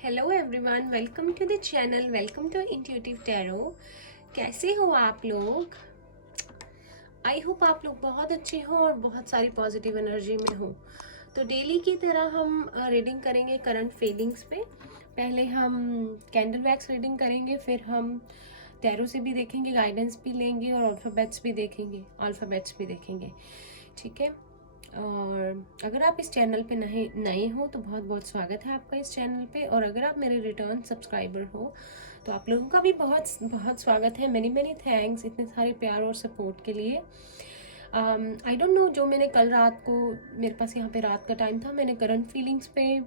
Hello everyone, welcome to the channel, welcome to intuitive tarot. कैसे हो आप लोग? आई होप आप लोग बहुत अच्छे हो और बहुत सारी पॉजिटिव एनर्जी में हो। तो डेली की तरह हम रीडिंग करेंगे करंट फीलिंग्स पे। पहले हम कैंडल वैक्स रीडिंग करेंगे, फिर हम टैरो से भी देखेंगे, गाइडेंस भी लेंगे और अल्फ़ाबेट्स भी देखेंगे। ठीक है। और अगर आप इस चैनल पे नए हो तो बहुत बहुत स्वागत है आपका इस चैनल पे। और अगर आप मेरे रिटर्न सब्सक्राइबर हो तो आप लोगों का भी बहुत बहुत स्वागत है। मैनी मैनी थैंक्स इतने सारे प्यार और सपोर्ट के लिए। आई डोंट नो, जो मैंने कल रात को, मेरे पास यहाँ पे रात का टाइम था, मैंने करंट फीलिंग्स पे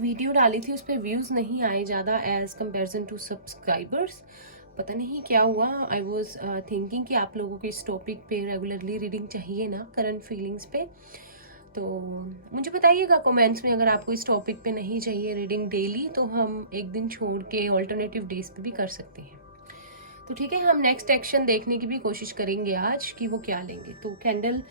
वीडियो डाली थी, उस पर व्यूज़ नहीं आए ज़्यादा एज़ कंपेरिजन टू सब्सक्राइबर्स। पता नहीं क्या हुआ। आई वॉज थिंकिंग कि आप लोगों को इस टॉपिक पे रेगुलरली रीडिंग चाहिए ना, करंट फीलिंग्स पे। तो मुझे बताइएगा कमेंट्स में, अगर आपको इस टॉपिक पे नहीं चाहिए रीडिंग डेली तो हम एक दिन छोड़ के ऑल्टरनेटिव डेज पे भी कर सकते हैं। तो ठीक है, हम नेक्स्ट एक्शन देखने की भी कोशिश करेंगे आज कि वो क्या लेंगे। तो कैंडल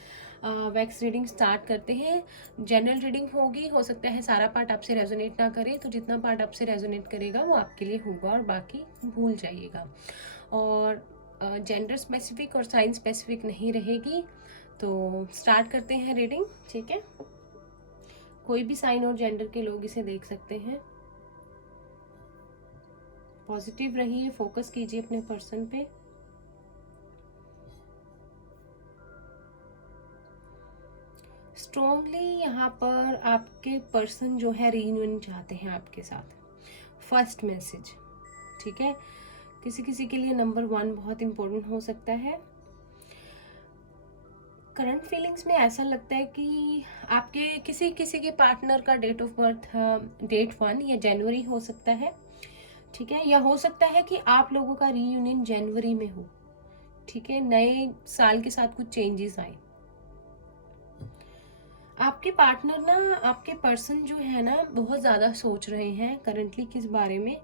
वैक्स रीडिंग स्टार्ट करते हैं। जनरल रीडिंग होगी, हो सकता है सारा पार्ट आपसे रेजोनेट ना करे, तो जितना पार्ट आपसे रेजोनेट करेगा वो आपके लिए होगा और बाकी भूल जाइएगा। और जेंडर स्पेसिफिक और साइन स्पेसिफिक नहीं रहेगी। तो स्टार्ट करते हैं रीडिंग। ठीक है, कोई भी साइन और जेंडर के लोग इसे देख सकते हैं। पॉजिटिव रहिए, फोकस कीजिए अपने पर्सन पे। स्ट्रॉन्गली यहाँ पर आपके पर्सन जो है रीयूनियन चाहते हैं आपके साथ। फर्स्ट मैसेज, ठीक है, किसी किसी के लिए नंबर 1 बहुत इंपॉर्टेंट हो सकता है। करंट फीलिंग्स में ऐसा लगता है कि आपके किसी किसी के पार्टनर का डेट ऑफ बर्थ डेट 1 या जनवरी हो सकता है। ठीक है, या हो सकता है कि आप लोगों का रीयूनियन जनवरी में हो। ठीक है, नए साल के साथ कुछ चेंजेस आए। आपके पार्टनर ना, आपके पर्सन जो है ना, बहुत ज़्यादा सोच रहे हैं करंटली किस बारे में।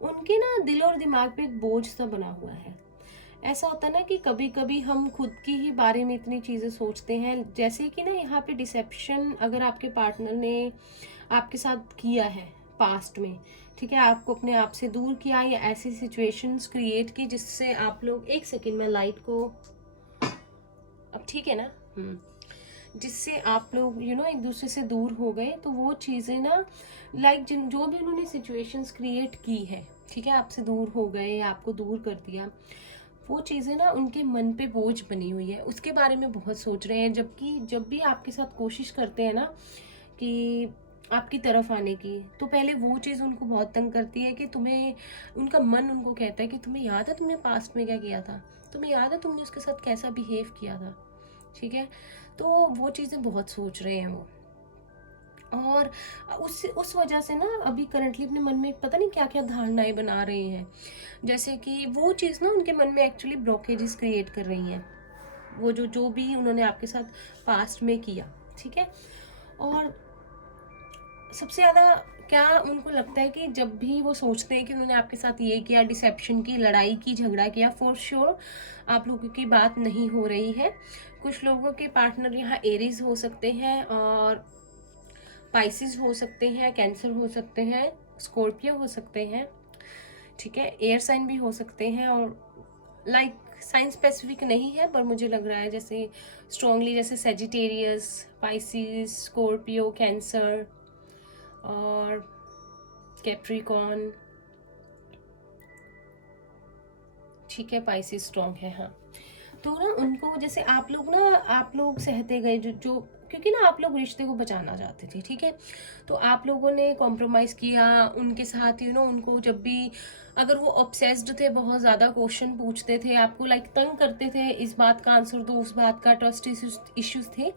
उनके ना दिल और दिमाग पे एक बोझ सा बना हुआ है। ऐसा होता है ना कि कभी कभी हम खुद की ही बारे में इतनी चीज़ें सोचते हैं, जैसे कि ना यहाँ पे डिसेप्शन अगर आपके पार्टनर ने आपके साथ किया है पास्ट में। ठीक है, आपको अपने आप से दूर किया या ऐसी सिचुएशंस क्रिएट की जिससे आप लोग, एक सेकेंड में लाइट को, अब ठीक है ना, जिससे आप लोग एक दूसरे से दूर हो गए। तो वो चीज़ें ना, लाइक जिन जो भी उन्होंने सिचुएशंस क्रिएट की है, ठीक है, आपसे दूर हो गए, आपको दूर कर दिया, वो चीज़ें ना उनके मन पे बोझ बनी हुई है, उसके बारे में बहुत सोच रहे हैं। जबकि जब भी आपके साथ कोशिश करते हैं ना कि आपकी तरफ आने की, तो पहले वो चीज़ उनको बहुत तंग करती है कि तुम्हें, उनका मन उनको कहता है कि तुम्हें याद है तुमने पास्ट में क्या किया था, तुम्हें याद है तुमने उसके साथ कैसा बिहेव किया था। ठीक है, तो वो चीज़ें बहुत सोच रहे हैं वो। और उस वजह से ना अभी करंटली अपने मन में पता नहीं क्या क्या धारणाएं बना रहे हैं, जैसे कि वो चीज़ ना उनके मन में एक्चुअली ब्लॉकेजेस क्रिएट कर रही हैं, वो जो जो भी उन्होंने आपके साथ पास्ट में किया। ठीक है, और सबसे ज़्यादा क्या उनको लगता है कि जब भी वो सोचते हैं कि उन्होंने आपके साथ ये किया, डिसेप्शन की, लड़ाई की, झगड़ा किया, फॉर श्योर आप लोगों की बात नहीं हो रही है। कुछ लोगों के पार्टनर यहाँ एरीज हो सकते हैं और पाइसिस हो सकते हैं, कैंसर हो सकते हैं, स्कॉर्पियो हो सकते हैं। ठीक है, एयर साइन भी हो सकते हैं। और लाइक साइन स्पेसिफिक नहीं है, पर मुझे लग रहा है जैसे स्ट्रॉन्गली जैसे सेजिटेरियस, पाइसिस, स्कॉर्पियो, कैंसर और कैप्रिकॉन। ठीक है, पाइसिस स्ट्रॉन्ग है, हाँ। तो ना उनको, जैसे आप लोग ना, आप लोग सहते गए जो जो क्योंकि ना आप लोग रिश्ते को बचाना चाहते थे। ठीक है, तो आप लोगों ने कॉम्प्रोमाइज़ किया उनके साथ, उनको जब भी, अगर वो ऑब्सेस्ड थे, बहुत ज़्यादा क्वेश्चन पूछते थे आपको, लाइक तंग करते थे, इस बात का आंसर दो, उस बात का, ट्रस्ट इश्यूज थे,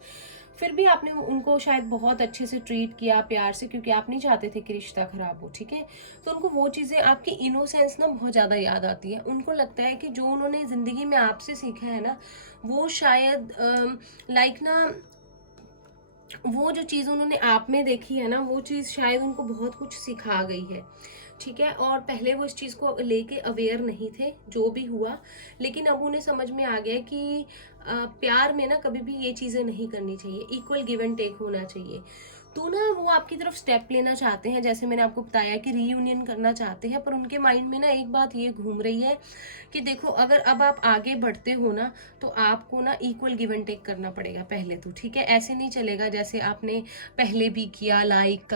फिर भी आपने उनको शायद बहुत अच्छे से ट्रीट किया, प्यार से, क्योंकि आप नहीं चाहते थे कि रिश्ता खराब हो। ठीक है, तो उनको वो चीज़ें, आपकी इनोसेंस ना बहुत ज़्यादा याद आती है। उनको लगता है कि जो उन्होंने ज़िंदगी में आपसे सीखा है ना, वो शायद लाइक ना, वो जो चीज़ उन्होंने आप में देखी है ना, वो चीज़ शायद उनको बहुत कुछ सिखा गई है। ठीक है, और पहले वो इस चीज़ को लेके अवेयर नहीं थे जो भी हुआ, लेकिन अब उन्हें समझ में आ गया कि प्यार में ना कभी भी ये चीज़ें नहीं करनी चाहिए, इक्वल गिव एंड टेक होना चाहिए। तो ना वो आपकी तरफ स्टेप लेना चाहते हैं, जैसे मैंने आपको बताया कि रीयूनियन करना चाहते हैं, पर उनके माइंड में ना एक बात ये घूम रही है कि देखो अगर अब आप आगे बढ़ते हो ना तो आपको ना इक्वल गिव एंड टेक करना पड़ेगा पहले तो, ठीक है। ऐसे नहीं चलेगा जैसे आपने पहले भी किया, लाइक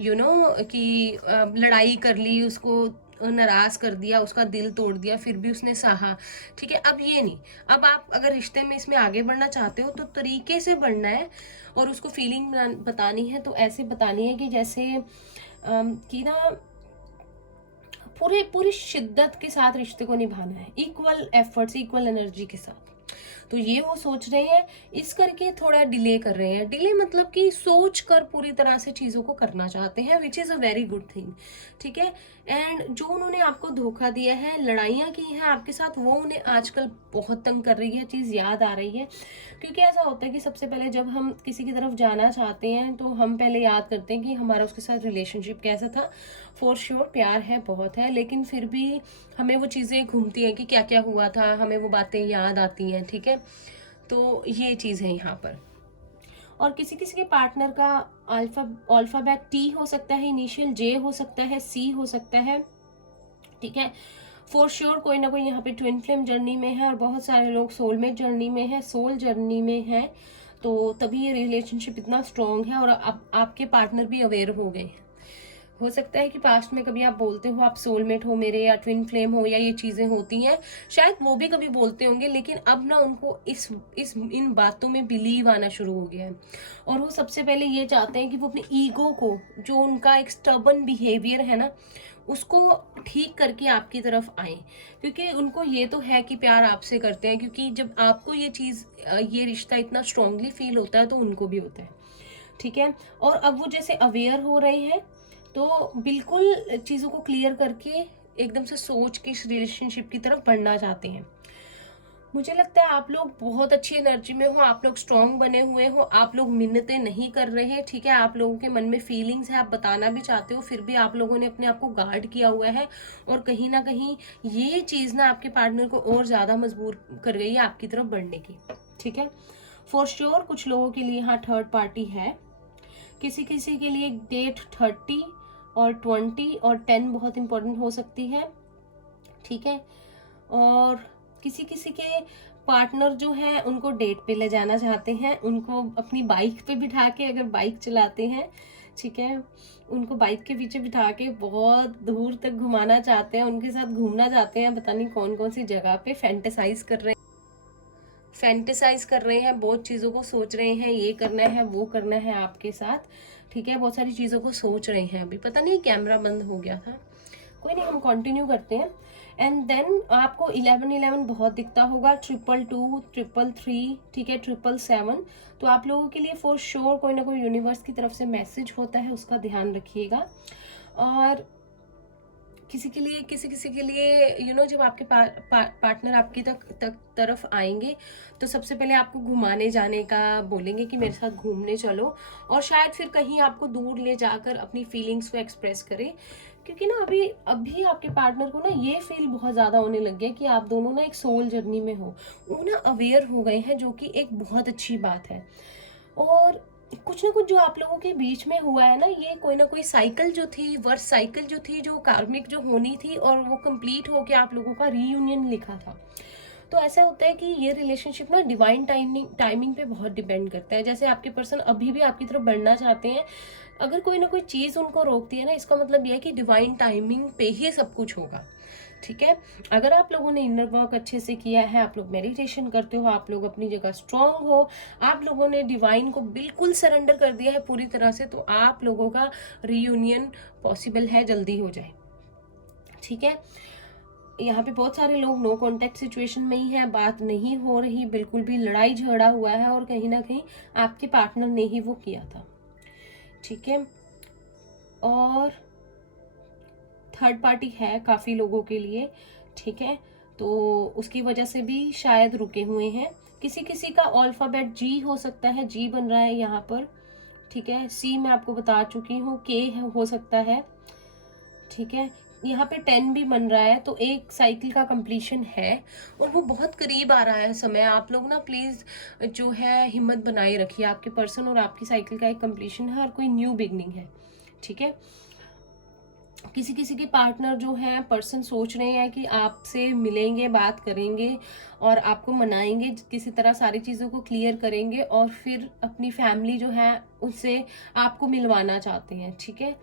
यू नो कि लड़ाई कर ली, उसको नाराज कर दिया, उसका दिल तोड़ दिया, फिर भी उसने सहा, ठीक है। अब ये नहीं, अब आप अगर रिश्ते में इसमें आगे बढ़ना चाहते हो तो तरीके से बढ़ना है और उसको फीलिंग बतानी है तो ऐसे बतानी है कि जैसे कि ना पूरे पूरी शिद्दत के साथ रिश्ते को निभाना है, इक्वल एफर्ट्स, इक्वल एनर्जी के साथ। तो ये वो सोच रहे हैं, इस करके थोड़ा डिले कर रहे हैं। डिले मतलब कि सोच कर पूरी तरह से चीज़ों को करना चाहते हैं, which is a very good thing, ठीक है। एंड जो उन्होंने आपको धोखा दिया है, लड़ाइयाँ की हैं आपके साथ, वो उन्हें आजकल बहुत तंग कर रही है, चीज़ याद आ रही है। क्योंकि ऐसा होता है कि सबसे पहले जब हम किसी की तरफ जाना चाहते हैं तो हम पहले याद करते हैं कि हमारा उसके साथ रिलेशनशिप कैसा था। फॉर श्योर प्यार है, बहुत है, लेकिन फिर भी हमें वो चीज़ें घूमती हैं कि क्या क्या हुआ था, हमें वो बातें याद आती हैं, ठीक है। तो ये चीज़ है यहाँ पर। और किसी किसी के पार्टनर का अल्फाबेट टी हो सकता है, इनिशियल जे हो सकता है, सी हो सकता है, ठीक है। फॉर श्योर कोई ना कोई यहाँ पे ट्विन फ्लेम जर्नी में है और बहुत सारे लोग सोलमेट जर्नी में है, सोल जर्नी में है। तो तभी ये रिलेशनशिप इतना स्ट्रांग है और अब आपके पार्टनर भी अवेयर हो गए हैं। हो सकता है कि पास्ट में कभी आप बोलते हो आप सोलमेट हो मेरे, या ट्विन फ्लेम हो, या ये चीज़ें होती हैं, शायद वो भी कभी बोलते होंगे, लेकिन अब ना उनको इस इन बातों में बिलीव आना शुरू हो गया है। और वो सबसे पहले ये चाहते हैं कि वो अपने ईगो को, जो उनका एक स्टबन बिहेवियर है ना, उसको ठीक करके आपकी तरफ आए। क्योंकि उनको ये तो है कि प्यार आपसे करते हैं, क्योंकि जब आपको ये चीज़, ये रिश्ता इतना स्ट्रांगली फील होता है तो उनको भी होता है, ठीक है। और अब वो जैसे अवेयर हो रहे हैं तो बिल्कुल चीज़ों को क्लियर करके एकदम से सोच के इस रिलेशनशिप की तरफ बढ़ना चाहते हैं। मुझे लगता है आप लोग बहुत अच्छी एनर्जी में हो, आप लोग स्ट्रांग बने हुए हो, आप लोग मिन्नतें नहीं कर रहे हैं, ठीक है। आप लोगों के मन में फीलिंग्स है, आप बताना भी चाहते हो, फिर भी आप लोगों ने अपने आप को गार्ड किया हुआ है। और कहीं ना कहीं ये चीज़ ना आपके पार्टनर को और ज़्यादा मजबूर कर गई है आपकी तरफ बढ़ने की, ठीक है। फॉर श्योर कुछ लोगों के लिए यहाँ थर्ड पार्टी है, किसी किसी के लिए डेट 30 और 20 और 10 बहुत इंपॉर्टेंट हो सकती है, ठीक है। और किसी किसी के पार्टनर जो है उनको डेट पे ले जाना चाहते हैं, उनको अपनी बाइक पे बिठा के, अगर बाइक चलाते हैं, ठीक है, उनको बाइक के पीछे बिठा के बहुत दूर तक घुमाना चाहते हैं, उनके साथ घूमना चाहते हैं, पता नहीं कौन कौन सी जगह पे, फैंटेसाइज कर रहे हैं, बहुत चीज़ों को सोच रहे हैं, ये करना है वो करना है आपके साथ, ठीक है। बहुत सारी चीज़ों को सोच रहे हैं। अभी पता नहीं कैमरा बंद हो गया था, कोई नहीं, हम कंटिन्यू करते हैं। एंड देन आपको 1111 बहुत दिखता होगा, 222, 333, ठीक है, 777। तो आप लोगों के लिए फॉर श्योर कोई ना कोई यूनिवर्स की तरफ से मैसेज होता है, उसका ध्यान रखिएगा। और किसी किसी के लिए जब आपके पार्टनर आपकी तक तरफ आएंगे तो सबसे पहले आपको घुमाने जाने का बोलेंगे कि मेरे साथ घूमने चलो, और शायद फिर कहीं आपको दूर ले जाकर अपनी फीलिंग्स को एक्सप्रेस करें। क्योंकि ना अभी आपके पार्टनर को ना ये फील बहुत ज़्यादा होने लग गया कि आप दोनों ना एक सोल जर्नी में हो, वो ना अवेयर हो गए हैं, जो कि एक बहुत अच्छी बात है। और कुछ ना कुछ जो आप लोगों के बीच में हुआ है ना, ये कोई ना कोई साइकिल जो थी, वर्ष साइकिल जो थी, जो कार्मिक जो होनी थी, और वो कंप्लीट होके आप लोगों का रीयूनियन लिखा था। तो ऐसा होता है कि ये रिलेशनशिप ना डिवाइन टाइमिंग पे बहुत डिपेंड करता है। जैसे आपके पर्सन अभी भी आपकी तरफ बढ़ना चाहते हैं, अगर कोई ना कोई चीज़ उनको रोकती है ना, इसका मतलब यह है कि डिवाइन टाइमिंग पे ही सब कुछ होगा, ठीक है। अगर आप लोगों ने इनर वर्क अच्छे से किया है, आप लोग मेडिटेशन करते हो, आप लोग अपनी जगह स्ट्रांग हो, आप लोगों ने डिवाइन को बिल्कुल सरेंडर कर दिया है पूरी तरह से, तो आप लोगों का रीयूनियन पॉसिबल है, जल्दी हो जाए, ठीक है। यहाँ पे बहुत सारे लोग नो कांटेक्ट सिचुएशन में ही है, बात नहीं हो रही, बिल्कुल भी लड़ाई झगड़ा हुआ है, और कहीं ना कहीं आपके पार्टनर ने ही वो किया था, ठीक है। और थर्ड पार्टी है काफ़ी लोगों के लिए, ठीक है, तो उसकी वजह से भी शायद रुके हुए हैं। किसी किसी का अल्फाबेट जी हो सकता है, जी बन रहा है यहाँ पर, ठीक है। सी मैं आपको बता चुकी हूँ, के हो सकता है, ठीक है। यहाँ पे 10 भी बन रहा है, तो एक साइकिल का कंप्लीशन है और वो बहुत करीब आ रहा है समय। आप लोग ना प्लीज जो है हिम्मत बनाए रखिए, आपके पर्सन और आपकी साइकिल का एक कंप्लीशन है और कोई न्यू बिगनिंग है, ठीक है। किसी किसी के पार्टनर जो है पर्सन सोच रहे हैं कि आपसे मिलेंगे, बात करेंगे और आपको मनाएंगे, किसी तरह सारी चीज़ों को क्लियर करेंगे और फिर अपनी फैमिली जो है उससे आपको मिलवाना चाहते हैं, ठीक है।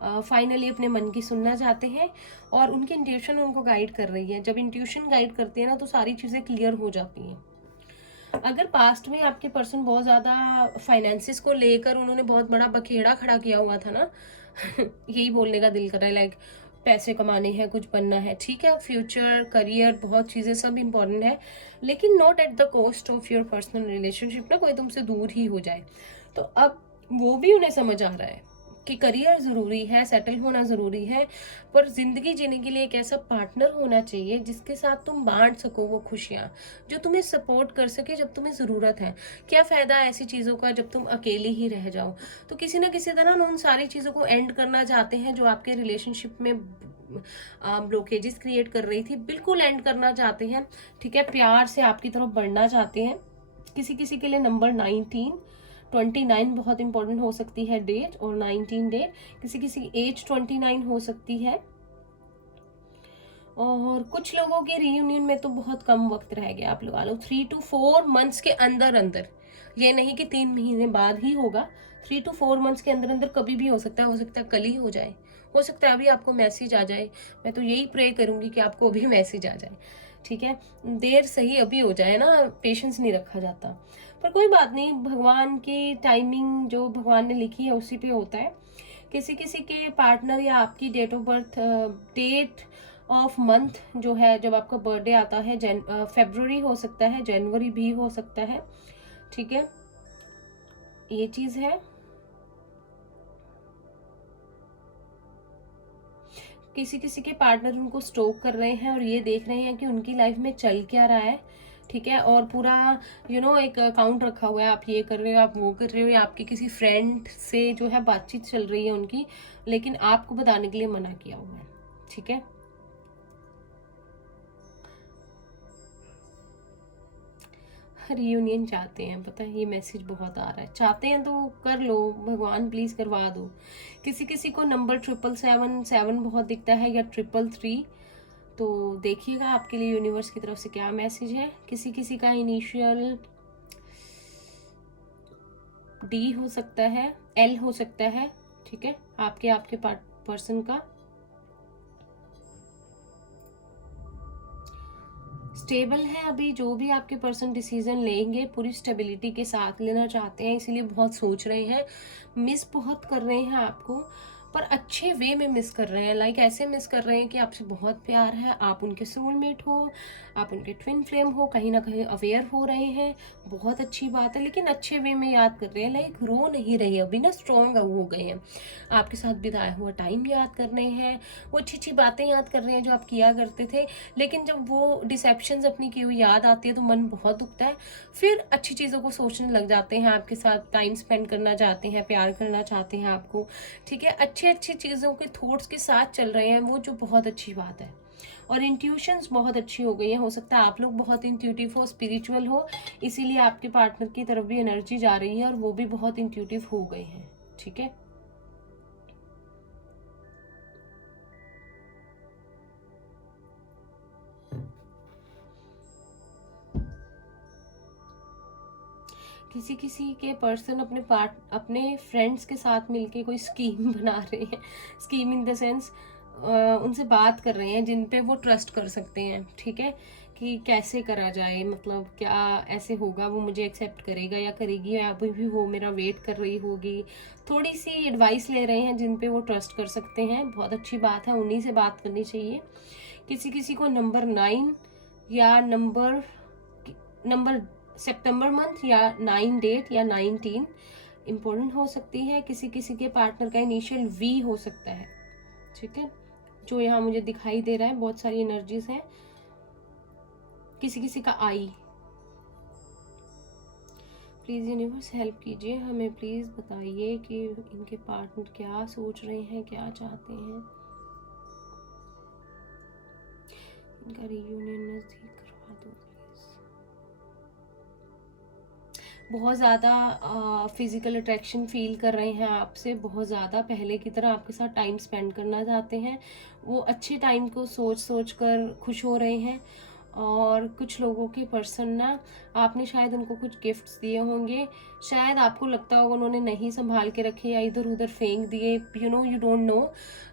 फाइनली अपने मन की सुनना चाहते हैं और उनकी इंट्यूशन उनको गाइड कर रही है। जब इंट्यूशन गाइड करती है ना तो सारी चीज़ें क्लियर हो जाती हैं। अगर पास्ट में आपके पर्सन बहुत ज़्यादा फाइनेंसिस को लेकर उन्होंने बहुत बड़ा बखेड़ा खड़ा किया हुआ था ना यही बोलने का दिल कर रहा है, लाइक पैसे कमाने हैं, कुछ बनना है, ठीक है, फ्यूचर, करियर, बहुत चीज़ें सब इम्पोर्टेंट है, लेकिन not at the cost of your personal relationship ना कोई तुमसे दूर ही हो जाए। तो अब वो भी उन्हें समझ आ रहा है कि करियर ज़रूरी है, सेटल होना ज़रूरी है, पर ज़िंदगी जीने के लिए एक ऐसा पार्टनर होना चाहिए जिसके साथ तुम बांट सको वो खुशियाँ, जो तुम्हें सपोर्ट कर सके जब तुम्हें ज़रूरत है। क्या फ़ायदा ऐसी चीज़ों का जब तुम अकेले ही रह जाओ। तो किसी ना किसी तरह ना उन सारी चीज़ों को एंड करना चाहते हैं जो आपके रिलेशनशिप में ब्लॉकेजेस क्रिएट कर रही थी, बिल्कुल एंड करना चाहते हैं, ठीक है। प्यार से आपकी तरफ बढ़ना चाहते हैं। किसी किसी के लिए नंबर 29 बहुत इंपॉर्टेंट हो सकती है डेट, और 19 डेट, किसी किसी की एज 29 हो सकती है। और कुछ लोगों के रीयूनियन में तो बहुत कम वक्त रह गया, आप लगा लो 3 to 4 मंथ्स के अंदर अंदर, ये नहीं कि 3 महीने बाद ही होगा, 3 to 4 मंथ्स के अंदर अंदर कभी भी हो सकता है कल ही हो जाए, हो सकता है अभी आपको मैसेज आ जाए। मैं तो यही प्रे करूंगी कि आपको अभी मैसेज आ जाए, ठीक है। देर सही अभी हो जाए ना, पेशेंस नहीं रखा जाता, पर कोई बात नहीं, भगवान की टाइमिंग जो भगवान ने लिखी है उसी पे होता है। किसी किसी के पार्टनर या आपकी date of birth, date of month जो है, जब आपका बर्थडे आता है, फरवरी हो सकता है, जनवरी भी हो सकता है, ठीक है, ये चीज है। किसी किसी के पार्टनर उनको स्टोक कर रहे हैं और ये देख रहे हैं कि उनकी लाइफ में चल क्या रहा है, ठीक है, और पूरा एक अकाउंट रखा हुआ है, आप ये कर रहे हो, आप वो कर रहे हो, या आपकी किसी फ्रेंड से जो है बातचीत चल रही है उनकी, लेकिन आपको बताने के लिए मना किया हुआ है, ठीक है। रियूनियन चाहते हैं, पता है ये मैसेज बहुत आ रहा है, चाहते हैं तो कर लो, भगवान प्लीज करवा दो। किसी किसी को नंबर 777 बहुत दिखता है, या 333, तो देखिएगा आपके लिए यूनिवर्स की तरफ से क्या मैसेज है। किसी किसी का इनिशियल डी हो सकता है, एल हो सकता है, ठीक है, आपके पर्सन का। स्टेबल है अभी, जो भी आपके पर्सन डिसीजन लेंगे पूरी स्टेबिलिटी के साथ लेना चाहते हैं, इसीलिए बहुत सोच रहे हैं, मिस बहुत कर रहे हैं आपको, पर अच्छे वे में मिस कर रहे हैं, लाइक ऐसे मिस कर रहे हैं कि आपसे बहुत प्यार है, आप उनके सोलमेट हो, आप उनके ट्विन फ्लेम हो, कहीं ना कहीं अवेयर हो रहे हैं, बहुत अच्छी बात है, लेकिन अच्छे वे में याद कर रहे हैं, लाइक रो नहीं रहे, अभी ना स्ट्रॉन्ग हो गए हैं, आपके साथ बिताया हुआ टाइम याद कर रहे हैं, वो अच्छी अच्छी बातें याद कर रहे हैं जो आप किया करते थे, लेकिन जब वो डिसेप्शंस अपनी की हुई याद आती है तो मन बहुत दुखता है, फिर अच्छी चीज़ों को सोचने लग जाते हैं, आपके साथ टाइम स्पेंड करना चाहते हैं, प्यार करना चाहते हैं आपको, ठीक है, अच्छी अच्छी चीज़ों के थॉट्स के साथ चल रहे हैं वो, जो बहुत अच्छी बात है। और इंट्यूशंस बहुत अच्छी हो गई है, हो सकता है आप लोग बहुत इंट्यूटिव हो, स्पिरिचुअल हो, इसीलिए आपके पार्टनर की तरफ भी एनर्जी जा रही है और वो भी बहुत इंट्यूटिव हो गए हैं, ठीक है। किसी किसी के पर्सन अपने फ्रेंड्स के साथ मिलके कोई स्कीम बना रहे हैं, स्कीम इन द सेंस उनसे बात कर रहे हैं जिन पे वो ट्रस्ट कर सकते हैं, ठीक है, कि कैसे करा जाए, मतलब क्या ऐसे होगा, वो मुझे एक्सेप्ट करेगा या करेगी, या अभी भी वो मेरा वेट कर रही होगी, थोड़ी सी एडवाइस ले रहे हैं जिन पे वो ट्रस्ट कर सकते हैं, बहुत अच्छी बात है, उन्हीं से बात करनी चाहिए। किसी किसी को नंबर 9 या नंबर सितंबर मंथ या 9 डेट या 19 इम्पोर्टेंट हो सकती है। किसी किसी के पार्टनर का इनिशियल वी हो सकता है, ठीक है, जो यहाँ मुझे दिखाई दे रहा है, बहुत सारी एनर्जीज हैं। किसी किसी का आई। प्लीज़ यूनिवर्स हेल्प कीजिए हमें, प्लीज़ बताइए कि इनके पार्टनर क्या सोच रहे हैं, क्या चाहते हैं। इनका रियूनियन नजदीक करवा दो प्लीज। बहुत ज़्यादा फिजिकल अट्रैक्शन फील कर रहे हैं आपसे, बहुत ज़्यादा पहले की तरह आपके साथ टाइम स्पेंड करना चाहते हैं। वो अच्छे टाइम को सोच सोच कर खुश हो रहे हैं। और कुछ लोगों के पर्सन ना, आपने शायद उनको कुछ गिफ्ट्स दिए होंगे, शायद आपको लगता होगा उन्होंने नहीं संभाल के रखे या इधर उधर फेंक दिए, यू डोंट नो,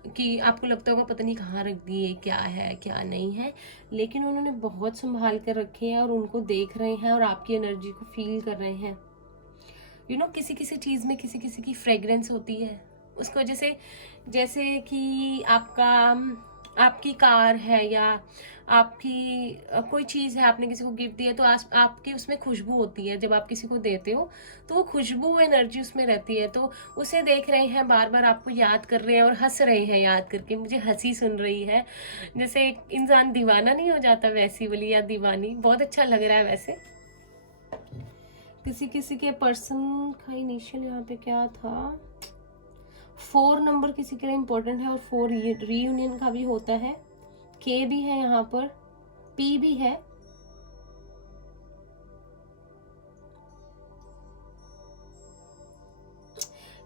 कि आपको लगता होगा पता नहीं कहाँ रख दिए, क्या है क्या नहीं है, लेकिन उन्होंने बहुत संभाल कर रखे हैं और उनको देख रहे हैं और आपकी एनर्जी को फील कर रहे हैं। किसी किसी चीज़ में किसी किसी की फ्रेग्रेंस होती है, उसको जैसे जैसे कि आपकी कार है या आपकी कोई चीज़ है, आपने किसी को गिफ्ट दिया तो आपकी उसमें खुशबू होती है, जब आप किसी को देते हो तो वो खुशबू एनर्जी उसमें रहती है, तो उसे देख रहे हैं, बार बार आपको याद कर रहे हैं और हंस रहे हैं याद करके, मुझे हंसी सुन रही है, जैसे एक इंसान दीवाना नहीं हो जाता वैसी वाली, या दीवानी, बहुत अच्छा लग रहा है वैसे। किसी किसी के पर्सन का इनिशियल यहाँ पे क्या था, 4 नंबर किसी के लिए इम्पोर्टेंट है और 4 रीयूनियन का भी होता है, के भी है यहाँ पर, पी भी है।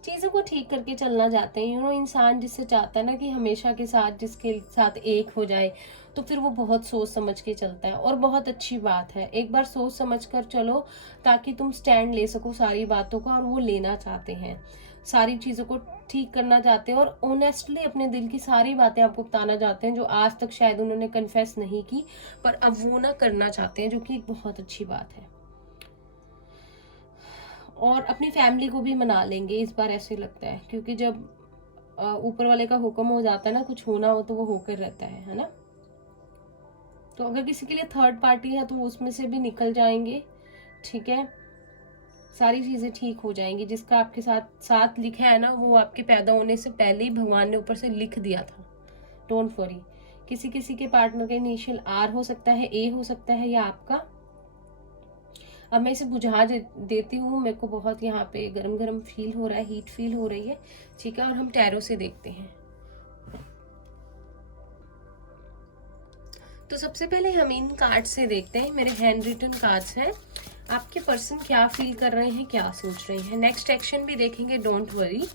चीज़ों को ठीक करके चलना चाहते हैं, इंसान जिससे चाहता है ना कि हमेशा के साथ जिसके साथ एक हो जाए, तो फिर वो बहुत सोच समझ के चलता है, और बहुत अच्छी बात है, एक बार सोच समझ कर चलो ताकि तुम स्टैंड ले सको सारी बातों का, और वो लेना चाहते हैं, सारी चीज़ों को ठीक करना चाहते हैं और ऑनेस्टली अपने दिल की सारी बातें आपको बताना चाहते हैं जो आज तक शायद उन्होंने कन्फेस नहीं की, पर अब वो ना करना चाहते हैं, जो कि एक बहुत अच्छी बात है। और अपनी फैमिली को भी मना लेंगे इस बार, ऐसे लगता है, क्योंकि जब ऊपर वाले का हुक्म हो जाता है ना, कुछ होना हो तो वो होकर रहता है ना। तो अगर किसी के लिए थर्ड पार्टी है तो वो उसमें से भी निकल जाएंगे, ठीक है, सारी चीज़ें ठीक हो जाएंगी। जिसका आपके साथ साथ लिखा है ना, वो आपके पैदा होने से पहले ही भगवान ने ऊपर से लिख दिया था, डोंट वरी। किसी किसी के पार्टनर का इनिशियल आर हो सकता है, ए हो सकता है, या आपका। अब मैं इसे बुझा देती हूँ, मेरे को बहुत यहाँ पे गरम गरम फील हो रहा है, हीट फील हो रही है, ठीक है। और हम टैरो से देखते हैं। तो सबसे पहले हम इन कार्ड से देखते हैं, मेरे हैंड रिटन कार्ड्स हैं, आपके पर्सन क्या फील कर रहे हैं, क्या सोच रहे हैं। नेक्स्ट एक्शन भी देखेंगे, डोंट वरी।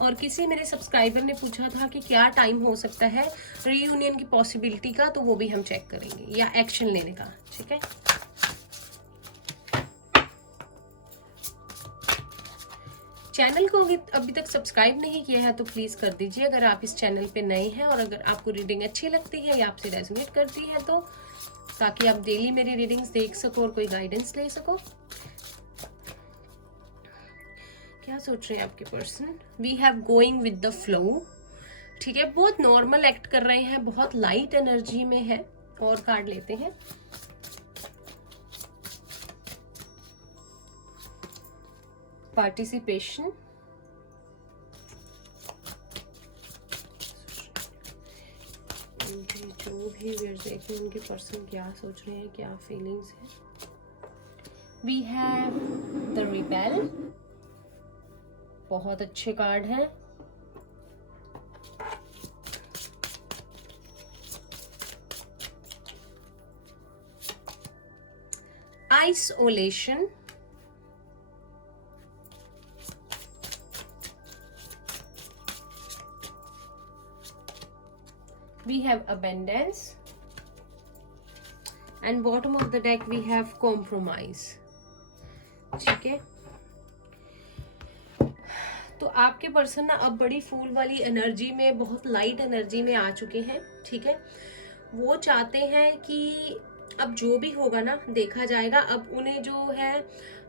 और किसी मेरे सब्सक्राइबर ने पूछा था कि क्या टाइम हो सकता है रीयूनियन की पॉसिबिलिटी का, तो वो भी हम चेक करेंगे, या एक्शन लेने का, ठीक है। चैनल को अभी तक सब्सक्राइब नहीं किया है तो प्लीज़ कर दीजिए, अगर आप इस चैनल पे नए हैं, और अगर आपको रीडिंग अच्छी लगती है या आपसे रेजोनेट करती है तो, ताकि आप डेली मेरी रीडिंग्स देख सको और कोई गाइडेंस ले सको। क्या सोच रहे हैं आपके person? We have going with the flow, ठीक है, बहुत नॉर्मल एक्ट कर रहे हैं, बहुत लाइट एनर्जी में है। और कार्ड लेते हैं। पार्टिसिपेशन, जो भी देखिए उनके पर्सन क्या सोच रहे हैं, क्या फीलिंग्स है। वी हैव द रिबेल, बहुत अच्छे कार्ड हैं। Isolation, we have abundance, and bottom of the deck we have compromise, ठीक है। तो आपके पर्सन ना अब बड़ी फूल वाली एनर्जी में, बहुत लाइट एनर्जी में आ चुके हैं, ठीक है। वो चाहते हैं कि अब जो भी होगा ना देखा जाएगा, अब उन्हें जो है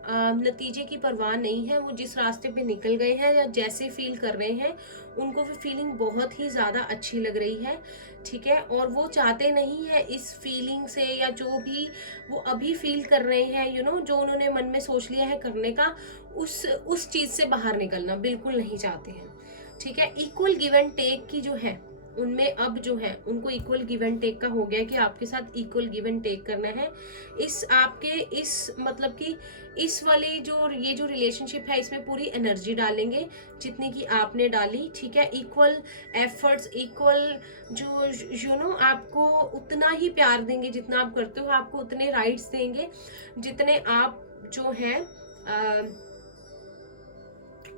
नतीजे की परवाह नहीं है, वो जिस रास्ते पे निकल गए हैं या जैसे फील कर रहे हैं उनको वो फीलिंग बहुत ही ज़्यादा अच्छी लग रही है, ठीक है। और वो चाहते नहीं है इस फीलिंग से, या जो भी वो अभी फील कर रहे हैं, जो उन्होंने मन में सोच लिया है करने का, उस चीज़ से बाहर निकलना बिल्कुल नहीं चाहते हैं, ठीक है। इक्वल गिव एंड टेक की जो है उनमें अब जो है उनको इक्वल गिव एंड टेक का हो गया कि आपके साथ इक्वल गिव एंड टेक करना है। इस आपके इस मतलब कि इस वाली जो ये जो रिलेशनशिप है इसमें पूरी एनर्जी डालेंगे जितनी कि आपने डाली, ठीक है। इक्वल एफर्ट्स, इक्वल जो यू नो आपको उतना ही प्यार देंगे जितना आप करते हो, आपको उतने राइट्स देंगे जितने आप जो है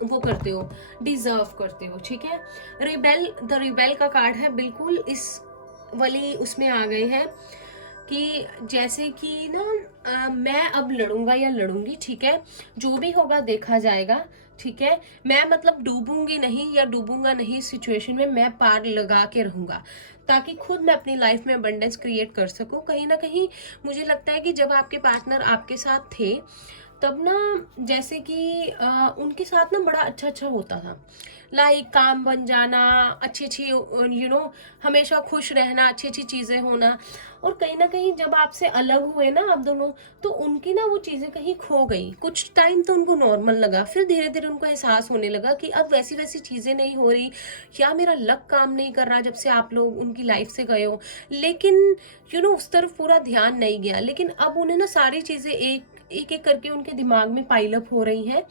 वो करते हो, डिजर्व करते हो, ठीक है। रिबेल, द रिबेल का कार्ड है, बिल्कुल इस वाली उसमें आ गए हैं कि जैसे कि ना मैं अब लड़ूंगा या लड़ूंगी, ठीक है, जो भी होगा देखा जाएगा, ठीक है। मैं मतलब डूबूंगी नहीं या डूबूंगा नहीं इस सिचुएशन में, मैं पार लगा के रहूंगा ताकि खुद मैं अपनी लाइफ में अबंडेंस क्रिएट कर सकूं। कहीं ना कहीं मुझे लगता है कि जब आपके पार्टनर आपके साथ थे तब ना जैसे कि उनके साथ ना बड़ा अच्छा अच्छा होता था, लाइक काम बन जाना, अच्छी अच्छी हमेशा खुश रहना, अच्छी अच्छी चीजें होना। और कहीं ना कहीं जब आपसे अलग हुए ना आप दोनों, तो उनकी ना वो चीजें कहीं खो गई। कुछ टाइम तो उनको नॉर्मल लगा, फिर धीरे धीरे उनको एहसास होने लगा कि अब वैसी वैसी चीजें नहीं हो रही, या मेरा लक काम नहीं कर रहा जब से आप लोग उनकी लाइफ से गए हो। लेकिन उस तरफ पूरा ध्यान नहीं गया। लेकिन अब उन्हें ना सारी चीजें एक एक करके उनके दिमाग में पाइल अप हो रही हैं,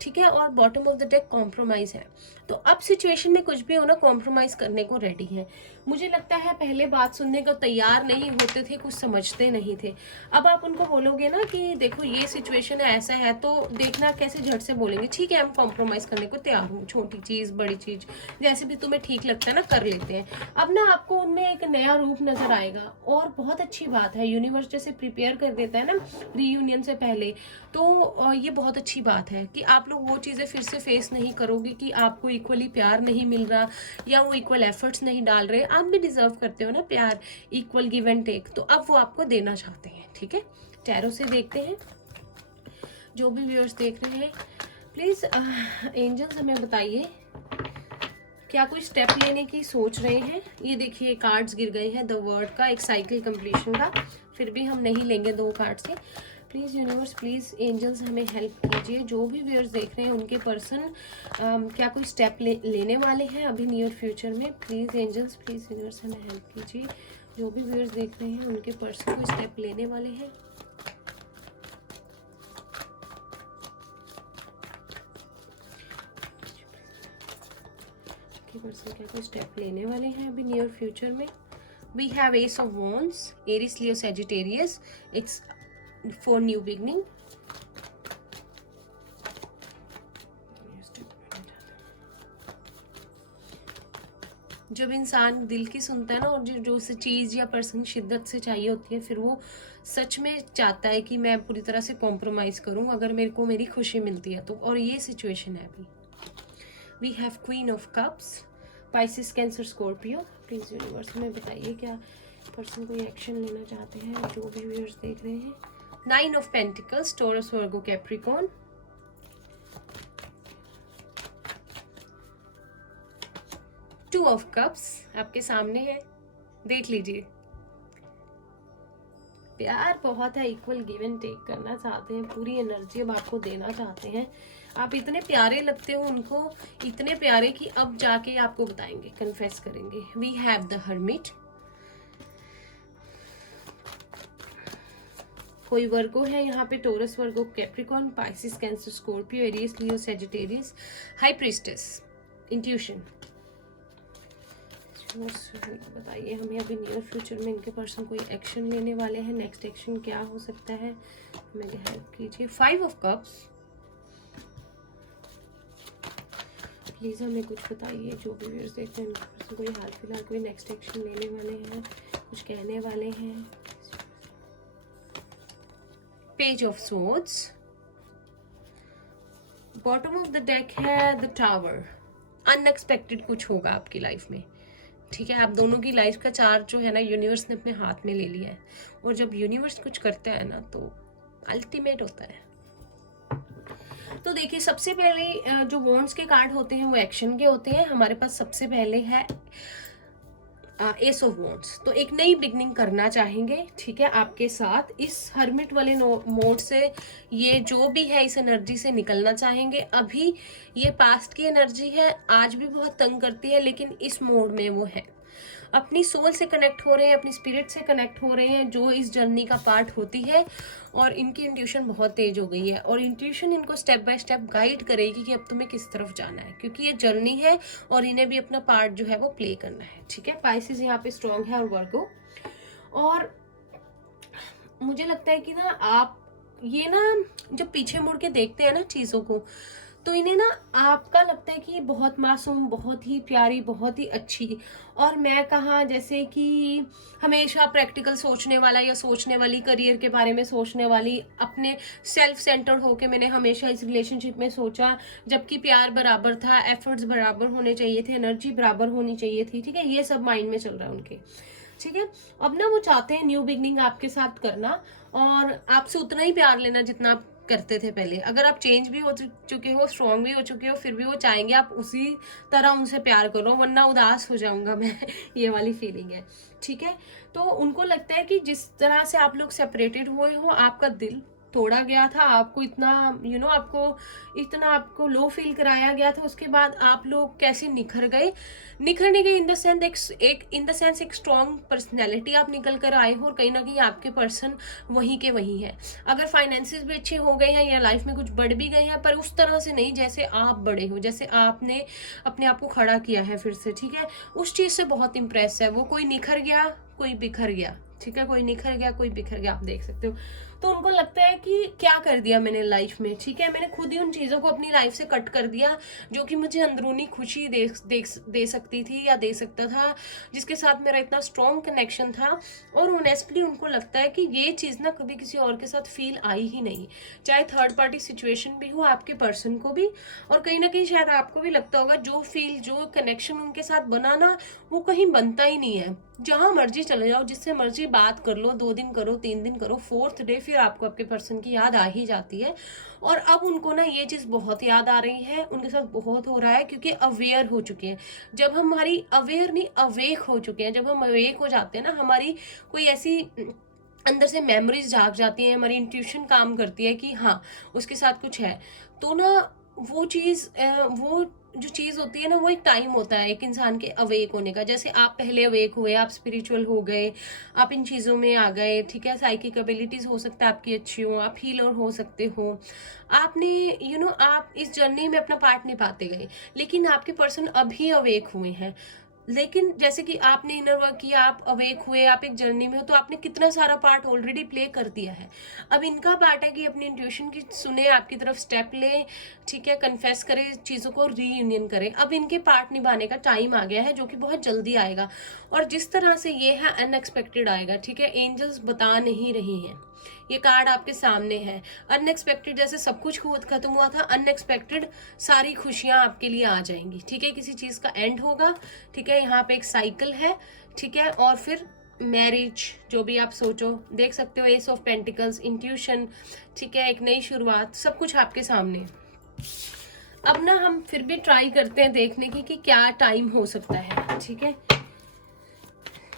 ठीक है। और bottom of the deck compromise है। तो अब सिचुएशन में कुछ भी हो ना, कॉम्प्रोमाइज करने को रेडी है। मुझे लगता है पहले बात सुनने को तैयार नहीं होते थे, कुछ समझते नहीं थे। अब आप उनको बोलोगे ना कि देखो ये सिचुएशन है, ऐसा है, तो देखना कैसे झट से बोलेंगे, ठीक है हम कॉम्प्रोमाइज करने को तैयार हूँ, छोटी चीज बड़ी चीज जैसे भी तुम्हें ठीक लगता है ना कर लेते हैं। अब ना आपको उनमें एक नया रूप नजर आएगा। और बहुत अच्छी बात है, यूनिवर्स जैसे प्रिपेयर कर देता है ना रीयूनियन से पहले, तो ये बहुत अच्छी बात है कि आप लोग वो चीजें फिर से फेस नहीं करोगे कि आपको इक्वली प्यार नहीं मिल रहा या वो इक्वल एफर्ट्स नहीं डाल रहे। आप भी डिजर्व करते हो ना प्यार, इक्वल गिव एंड टेक, तो अब वो आपको देना चाहते हैं, ठीक है। टैरो से देखते हैं, जो भी व्यूअर्स देख रहे हैं प्लीज एंजल्स हमें बताइए क्या कोई स्टेप लेने की सोच रहे हैं। ये देखिए कार्ड्स गिर गए हैं, द वर्ड का, एक साइकिल कंप्लीशन का, फिर भी हम नहीं लेंगे 2 कार्ड से। प्लीज़ यूनिवर्स, प्लीज़ एंजल्स हमें हेल्प कीजिए। जो भी व्यूअर्स देख रहे हैं उनके पर्सन क्या कोई स्टेप लेने वाले हैं अभी नियर फ्यूचर में। प्लीज़ एंजल्स, प्लीज़ यूनिवर्स हमें हेल्प कीजिए। जो भी व्यूअर्स देख रहे हैं उनके पर्सन कोई स्टेप लेने वाले हैं। पर्सन क्या कोई स्टेप लेने वाले हैं अभी नियर फ्यूचर में। We have ace of wands, Aries, Leo, Sagittarius, it's for new beginning. जब इंसान दिल की सुनता है ना, और जो चीज़ या पर्सन शिद्दत से चाहिए होती है, फिर वो सच में चाहता है कि मैं पूरी तरह से कॉम्प्रोमाइज़ करूं अगर मेरे को मेरी खुशी मिलती है तो। और ये सिचुएशन है अभी। We have queen of cups, Pisces, Cancer, Scorpio. Please universe हमें बताइए क्या पर्सन कोई एक्शन लेना चाहते हैं, जो भी व्यूअर्स देख रहे हैं। 9 of pentacles, taurus, Virgo, Capricorn. 2 of cups आपके सामने है, देख लीजिए। प्यार बहुत है, इक्वल गिव एंड टेक करना चाहते हैं, पूरी एनर्जी अब आपको देना चाहते हैं। आप इतने प्यारे लगते हो उनको, इतने प्यारे कि अब जाके आपको बताएंगे, कन्फेस करेंगे। We have the hermit. कोई वर्गो है यहाँ पे, Taurus, Virgo, Capricorn, Pisces, Cancer, Scorpio, Aries, Leo, Sagittarius, high priestess, intuition. बताइए हमें अभी नियर फ्यूचर में इनके पर्सन कोई एक्शन लेने वाले हैं, नेक्स्ट एक्शन क्या हो सकता है, हमें हेल्प कीजिए। 5 ऑफ कप्स, प्लीज़ हमें कुछ बताइए। जो भी व्यूअर्स देखते हैं उनके पर्सन कोई हाल फिलहाल कोई नेक्स्ट एक्शन लेने वाले हैं, कुछ कहने वाले हैं। Page of swords, bottom of the deck है द टावर। अनएक्सपेक्टेड कुछ होगा आपकी लाइफ में, ठीक है। आप दोनों की लाइफ का चार्ज जो है ना यूनिवर्स ने अपने हाथ में ले लिया है। और जब यूनिवर्स कुछ करता है ना तो अल्टीमेट होता है। तो देखिए सबसे पहले जो वॉन्ड्स के कार्ड होते हैं वो एक्शन के होते हैं। हमारे पास सबसे पहले है एस ऑफ वॉन्ड्स। तो एक नई बिगनिंग करना चाहेंगे, ठीक है, आपके साथ इस हर्मिट वाले मोड से। ये जो भी है इस एनर्जी से निकलना चाहेंगे। अभी ये पास्ट की एनर्जी है, आज भी बहुत तंग करती है, लेकिन इस मोड में वो है। अपनी सोल से कनेक्ट हो रहे हैं, अपनी स्पिरिट से कनेक्ट हो रहे हैं, जो इस जर्नी का पार्ट होती है। और इनकी इंट्यूशन बहुत तेज हो गई है और इंट्यूशन इनको स्टेप बाय स्टेप गाइड करेगी कि अब तुम्हें किस तरफ जाना है, क्योंकि ये जर्नी है और इन्हें भी अपना पार्ट जो है वो प्ले करना है। ठीक है, पाइसेस यहाँ पे स्ट्रांग है और वर्गो। और मुझे लगता है कि ना आप ये ना जब पीछे मुड़ के देखते हैं ना चीज़ों को, तो इन्हें ना आपका लगता है कि ये बहुत मासूम, बहुत ही प्यारी, बहुत ही अच्छी, और मैं कहाँ जैसे कि हमेशा प्रैक्टिकल सोचने वाला या सोचने वाली, करियर के बारे में सोचने वाली, अपने सेल्फ सेंटर्ड होके मैंने हमेशा इस रिलेशनशिप में सोचा, जबकि प्यार बराबर था, एफर्ट्स बराबर होने चाहिए थे, एनर्जी बराबर होनी चाहिए थी। ठीक है, ये सब माइंड में चल रहा है उनके। ठीक है, अब ना वो चाहते हैं न्यू बिगनिंग आपके साथ करना और आपसे उतना ही प्यार लेना जितना आप करते थे पहले। अगर आप चेंज भी हो चुके हो, स्ट्रांग भी हो चुके हो, फिर भी वो चाहेंगे आप उसी तरह उनसे प्यार करो, वरना उदास हो जाऊंगा मैं ये वाली फीलिंग है। ठीक है, तो उनको लगता है कि जिस तरह से आप लोग सेपरेटेड हुए हो, आपका दिल तोड़ा गया था, आपको इतना आपको लो फील कराया गया था, उसके बाद आप लोग कैसे निखरने गए इन द सेंस एक स्ट्रॉन्ग पर्सनैलिटी आप निकल कर आए हो, और कहीं ना कहीं आपके पर्सन वहीं के वहीं है। अगर फाइनेंसिस भी अच्छे हो गए हैं या लाइफ में कुछ बढ़ भी गए हैं, पर उस तरह से नहीं जैसे आप बड़े हो, जैसे आपने अपने आप को खड़ा किया है फिर से। ठीक है, उस चीज से बहुत इंप्रेस है वो। कोई निखर गया, कोई बिखर गया। ठीक है, कोई निखर गया, कोई बिखर गया, आप देख सकते हो। तो उनको लगता है कि क्या कर दिया मैंने लाइफ में। ठीक है, मैंने खुद ही उन चीज़ों को अपनी लाइफ से कट कर दिया जो कि मुझे अंदरूनी खुशी दे सकती थी या दे सकता था, जिसके साथ मेरा इतना स्ट्रॉन्ग कनेक्शन था। और ऑनेस्टली उनको लगता है कि ये चीज़ ना कभी किसी और के साथ फील आई ही नहीं, चाहे थर्ड पार्टी सिचुएशन भी हो आपके पर्सन को भी। और कहीं ना कहीं शायद आपको भी लगता होगा जो कनेक्शन उनके साथ बना ना, वो कहीं बनता ही नहीं है। जहां मर्जी चले जाओ, जिससे मर्जी बात कर लो, 2 दिन करो, 3 दिन करो, 4th डे फिर आपको आपके पर्सन की याद आ ही जाती है। और अब उनको ना ये चीज़ बहुत याद आ रही है, उनके साथ बहुत हो रहा है, क्योंकि अवेयर हो चुके हैं। जब हमारी अवेयर नहीं अवेक हो चुके हैं, जब हम अवेक हो जाते हैं ना, हमारी कोई ऐसी अंदर से मेमोरीज जाग जाती हैं, हमारी इंट्यूशन काम करती है कि हाँ उसके साथ कुछ है। तो ना वो जो चीज़ होती है ना, वो एक टाइम होता है एक इंसान के अवेक होने का। जैसे आप पहले अवेक हुए, आप स्पिरिचुअल हो गए, आप इन चीज़ों में आ गए। ठीक है, साइकिक एबिलिटीज़ हो सकता है आपकी अच्छी हो, आप हीलर हो सकते हो, आपने आप इस जर्नी में अपना पार्ट निभाते गए। लेकिन आपके पर्सन अभी अवेक हुए हैं। लेकिन जैसे कि आपने इनर वर्क किया, आप अवेक हुए, आप एक जर्नी में हो, तो आपने कितना सारा पार्ट ऑलरेडी प्ले कर दिया है। अब इनका पार्ट है कि अपनी इंट्यूशन की सुने, आपकी तरफ स्टेप लें। ठीक है, कन्फेस करें, चीज़ों को रीयूनियन करें। अब इनके पार्ट निभाने का टाइम आ गया है, जो कि बहुत जल्दी आएगा। और जिस तरह से ये है अनएक्सपेक्टेड आएगा। ठीक है, एंजल्स बता नहीं रही हैं, ये कार्ड आपके सामने है। अनएक्सपेक्टेड, जैसे सब कुछ खत्म हुआ था, अनएक्सपेक्टेड सारी खुशियां आपके लिए आ जाएंगी। ठीक है, किसी चीज का एंड होगा। ठीक है, यहाँ पे एक साइकिल है। ठीक है, और फिर मैरिज, जो भी आप सोचो, देख सकते हो, एस ऑफ पेंटिकल्स, इंट्यूशन। ठीक है, एक नई शुरुआत, सब कुछ आपके सामने। अब ना हम फिर भी ट्राई करते हैं देखने की कि क्या टाइम हो सकता है। ठीक है,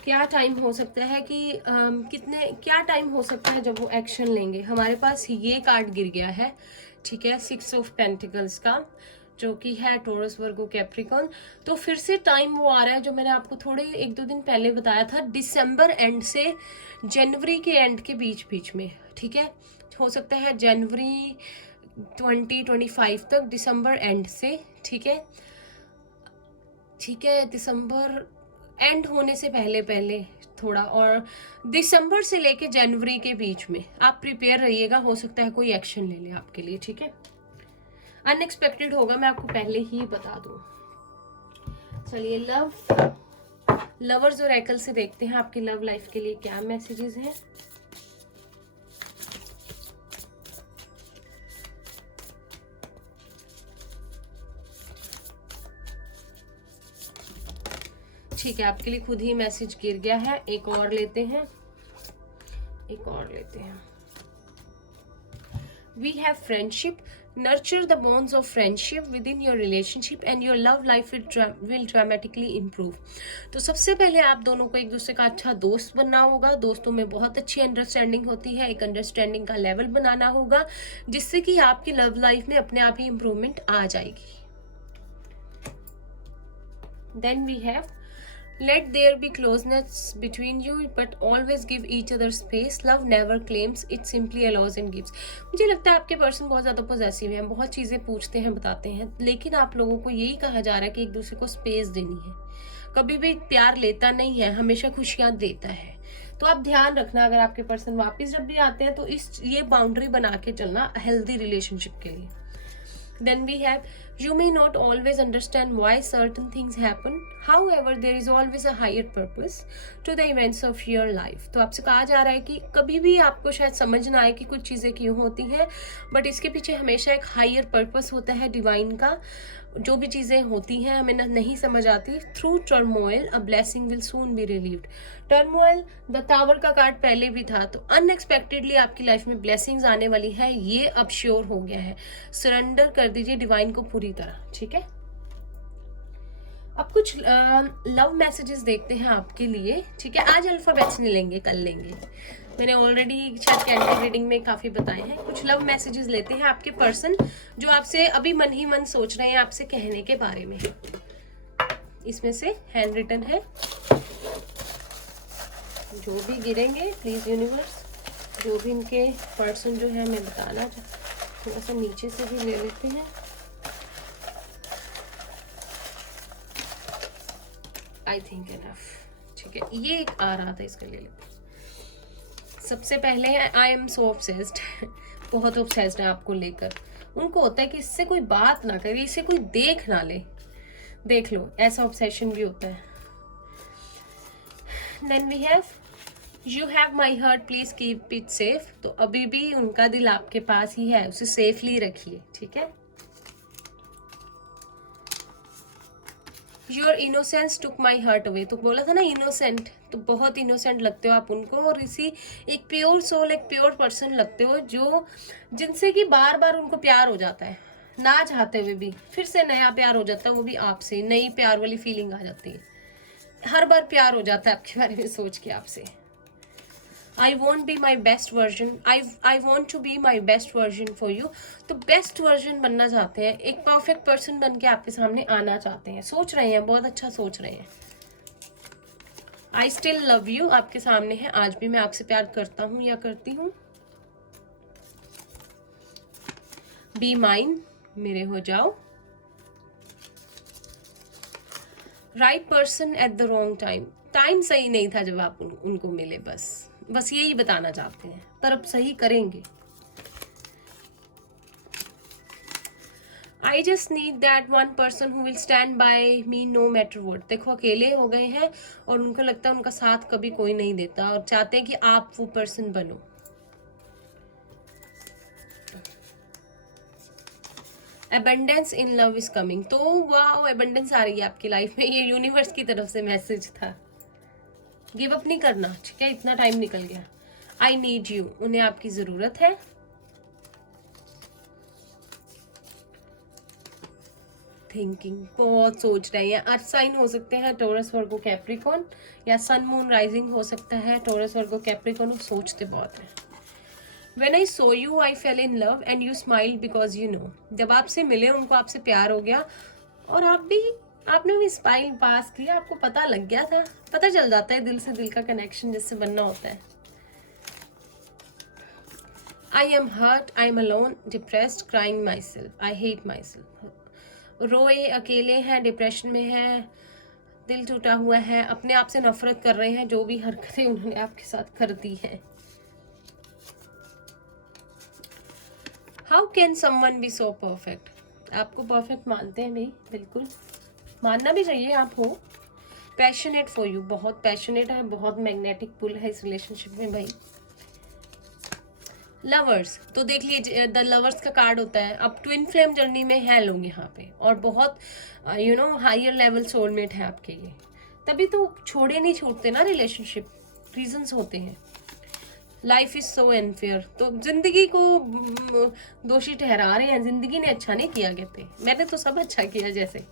क्या टाइम हो सकता है कि क्या टाइम हो सकता है जब वो एक्शन लेंगे। हमारे पास ये कार्ड गिर गया है। ठीक है, 6 ऑफ पेंटिकल्स का, जो कि है टोरस, वर्गो, कैप्रिकॉर्न। तो फिर से टाइम वो आ रहा है जो मैंने आपको थोड़े 1-2 दिन पहले बताया था, दिसंबर एंड से जनवरी के एंड के बीच में। ठीक है, हो सकता है जनवरी 2025 तक, दिसंबर एंड से। ठीक है, दिसंबर एंड होने से पहले थोड़ा, और दिसंबर से लेके जनवरी के बीच में आप प्रिपेयर रहिएगा। हो सकता है कोई एक्शन ले ले आपके लिए। ठीक है, अनएक्सपेक्टेड होगा, मैं आपको पहले ही बता दूं। चलिए, लवर्स और एकल से देखते हैं आपकी लव लाइफ के लिए क्या मैसेजेस हैं। ठीक है, आपके लिए खुद ही मैसेज गिर गया है। एक और लेते हैं। We have friendship, nurture the bonds of friendship within your relationship and your love life will dramatically improve. तो सबसे पहले आप दोनों को एक दूसरे का अच्छा दोस्त बनना होगा। दोस्तों में बहुत अच्छी अंडरस्टैंडिंग होती है, एक अंडरस्टैंडिंग का लेवल बनाना होगा, जिससे कि आपकी लव लाइफ में अपने आप ही इम्प्रूवमेंट आ जाएगी। Then we have Let there be closeness between you, but always give each other space. Love never claims, it simply allows and gives. मुझे लगता है आपके पर्सन बहुत ज़्यादा पॉजेसिव हैं, बहुत चीज़ें पूछते हैं, बताते हैं, लेकिन आप लोगों को यही कहा जा रहा है कि एक दूसरे को स्पेस देनी है। कभी भी प्यार लेता नहीं है, हमेशा खुशियाँ देता है। तो आप ध्यान रखना, अगर आपके पर्सन वापस जब भी आते हैं तो ये बाउंड्री बना के चलना हेल्दी रिलेशनशिप के लिए। Then we have, you may not always understand why certain things happen. However, there is always a higher purpose to the events of your life. तो आपसे कहा जा रहा है कि कभी भी आपको शायद समझ ना आए कि कुछ चीज़ें क्यों होती हैं, बट इसके पीछे हमेशा एक हायर पर्पस होता है डिवाइन का। जो भी चीज़ें होती हैं हमें नहीं समझ आती, through turmoil a blessing will soon be relieved. Turmoil, the tower का कार्ड पहले भी था, तो अनएक्सपेक्टेडली आपकी लाइफ में ब्लेसिंग्स आने वाली है, ये अब श्योर हो गया है। सरेंडर कर दीजिए डिवाइन को पूरी तरह, ठीक है। अब कुछ लव मैसेजेस देखते हैं आपके लिए, ठीक है। आज अल्फाबेट्स नहीं लेंगे, कल लेंगे, मैंने ऑलरेडी शायद कैंडल रीडिंग में काफ़ी बताए हैं। कुछ लव मैसेजेस लेते हैं आपके पर्सन जो आपसे अभी मन ही मन सोच रहे हैं आपसे कहने के बारे में। इसमें से हैंड रिटन है, जो भी गिरेंगे प्लीज यूनिवर्स, जो भी इनके पर्सन जो है हमें बताना, थोड़ा सा नीचे से भी ले लेते हैं। आई थिंक इनफ, ठीक है, ये एक आ रहा था, इसका ले लेते हैं। सबसे पहले आई एम सो ऑब्सेस्ड, बहुत ऑब्सेस्ड है आपको लेकर। उनको होता है कि इससे कोई बात ना करे, इसे कोई देख ना ले, देख लो, ऐसा ऑब्सेशन भी होता है। Then we have, you have my heart please keep it safe. तो अभी भी उनका दिल आपके पास ही है, उसे सेफली रखिए, ठीक है। Your innocence took my heart away, तो बोला था ना इनोसेंट, तो बहुत इनोसेंट लगते हो आप उनको, और इसी एक प्योर सोल, एक प्योर पर्सन लगते हो, जो जिनसे कि बार बार उनको प्यार हो जाता है, ना चाहते हुए भी फिर से नया प्यार हो जाता है, वो भी आपसे नई प्यार वाली फीलिंग आ जाती है, हर बार प्यार हो जाता है आपके बारे में सोच के आपसे। I want be my best version, I want to be my best version for you. तो बेस्ट वर्जन बनना चाहते हैं, एक परफेक्ट पर्सन बन के आपके सामने आना चाहते हैं, सोच रहे हैं, बहुत अच्छा सोच रहे हैं। आई स्टिल लव यू आपके सामने है, आज भी मैं आपसे प्यार करता हूँ या करती हूँ। बी माइन, मेरे हो जाओ। Right person at the wrong time, time सही नहीं था जब आप उनको मिले, बस यही बताना चाहते हैं, पर अब सही करेंगे। I just need that one person who will stand by me know matter what. देखो अकेले हो गए हैं और उनको लगता है उनका साथ कभी कोई नहीं देता, और चाहते हैं कि आप वो पर्सन बनो। Abundance in love is coming, तो वाह एबंडेंस आ रही है आपकी लाइफ में, ये यूनिवर्स की तरफ से मैसेज था। गिव अप नहीं करना, ठीक है, इतना टाइम निकल गया। आई नीड यू, उन्हें आपकी जरूरत है। थिंकिंग, बहुत सोच रहे हैं। अर्थ साइन हो सकते हैं टॉरस, वर्गो, कैप्रिकॉर्न, या सन मून राइजिंग हो सकता है टॉरस, वर्गो, कैप्रिकॉर्न। सोचते बहुत है। When I saw you, I fell in love and you smiled because you know. जब आपसे मिले उनको आपसे प्यार हो गया, और आपने भी स्माइल पास किया, आपको पता लग गया था, पता चल जाता है दिल से दिल का कनेक्शन जिससे बनना होता है। I am hurt, I am alone, depressed, crying myself, I hate myself. रोए, अकेले हैं, डिप्रेशन में हैं, दिल टूटा हुआ है, अपने आप से नफरत कर रहे हैं, जो भी हरकतें उन्होंने आपके साथ कर दी है। How can someone be so perfect, आपको परफेक्ट मानते हैं भाई, बिल्कुल मानना भी चाहिए, आप हो। पैशनेट फॉर यू, बहुत पैशनेट है, बहुत मैग्नेटिक पुल है इस रिलेशनशिप में भाई। लवर्स, तो देख लीजिए द लवर्स का कार्ड होता है, अब ट्विन फ्लेम जर्नी में है लोग यहाँ पे, और बहुत हायर लेवल सोलमेट है आपके ये, तभी तो छोड़े नहीं छूटते ना रिलेशनशिप, रीजंस होते हैं। लाइफ इज सो अनफेयर, तो जिंदगी को दोषी ठहरा रहे हैं, जिंदगी ने अच्छा नहीं किया, कहते मैंने तो सब अच्छा किया जैसे।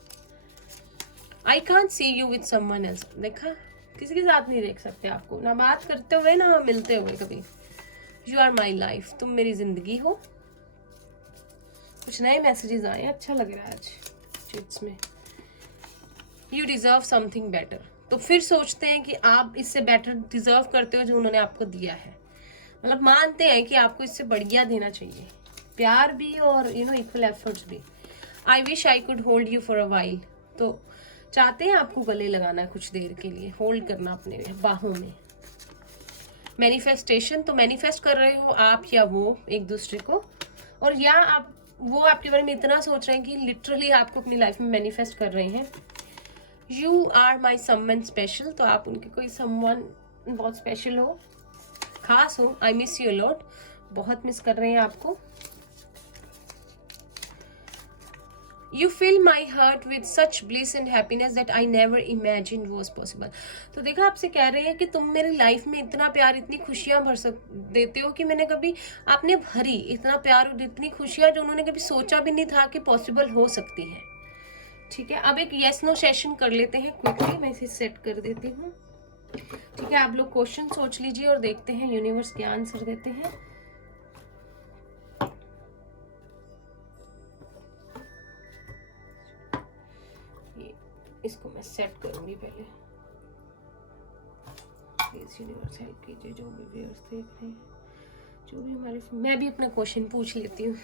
I can't see you with someone else, देखा किसी के साथ नहीं देख सकते आपको, ना बात करते हुए ना मिलते हुए कभी। यू आर माई लाइफ, तुम मेरी जिंदगी हो। कुछ नए मैसेजेस आए, अच्छा लग रहा है आज चिट्स में। यू डिजर्व समथिंग बेटर, तो फिर सोचते हैं कि आप इससे बेटर डिजर्व करते हो जो उन्होंने आपको दिया है। मतलब मानते हैं कि आपको इससे बढ़िया देना चाहिए, प्यार भी और इक्वल एफर्ट्स भी। I wish I could hold you for a while, तो चाहते हैं आपको गले लगाना कुछ देर के लिए, होल्ड करना अपने बाहों में। मैनिफेस्टेशन, तो मैनिफेस्ट कर रहे हो आप या वो एक दूसरे को, और या वो आपके बारे में इतना सोच रहे हैं कि लिटरली आपको अपनी लाइफ में मैनिफेस्ट कर रहे हैं। You are my someone special, तो आप उनके कोई समवन बहुत स्पेशल हो, खास हो। आई मिस यू लॉट, बहुत मिस कर रहे हैं आपको। You fill my heart with such bliss and happiness that I never imagined was possible। तो देखा, आपसे कह रहे हैं कि तुम मेरी लाइफ में इतना प्यार, इतनी खुशियां भर देते हो कि मैंने कभी, आपने भरी इतना प्यार और इतनी खुशियां जो उन्होंने कभी सोचा भी नहीं था कि पॉसिबल हो सकती है। ठीक है, अब एक येस नो सेशन कर लेते हैं क्विकली, मैं इसे सेट कर देती हूँ। ठीक है, आप लोग क्वेश्चन सोच लीजिए और देखते हैं यूनिवर्स क्या आंसर देते हैं। इसको मैं सेट करूंगी पहले। प्लीज यूनिवर्स हेल्प कीजिए, जो भी व्यूअर्स देख रहे हैं, जो भी हमारे, मैं भी अपना क्वेश्चन पूछ लेती हूँ।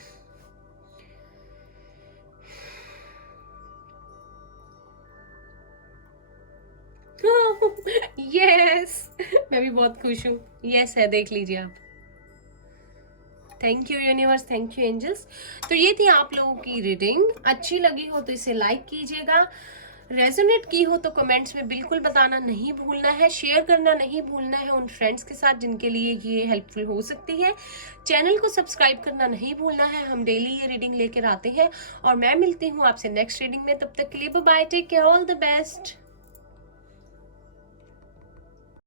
यस, मैं भी बहुत खुश हूँ। यस है, देख लीजिए आप। Thank you universe, thank you angels. तो ये थी आप लोगों की रीडिंग। अच्छी लगी हो तो इसे लाइक कीजिएगा, रेजोनेट की हो तो कमेंट्स में बिल्कुल बताना नहीं भूलना है, शेयर करना नहीं भूलना है उन फ्रेंड्स के साथ जिनके लिए ये हेल्पफुल हो सकती है। चैनल को सब्सक्राइब करना नहीं भूलना है, हम डेली ये रीडिंग लेकर आते हैं। और मैं मिलती हूँ आपसे नेक्स्ट रीडिंग में, तब तक के लिए bye bye, take care, all the best.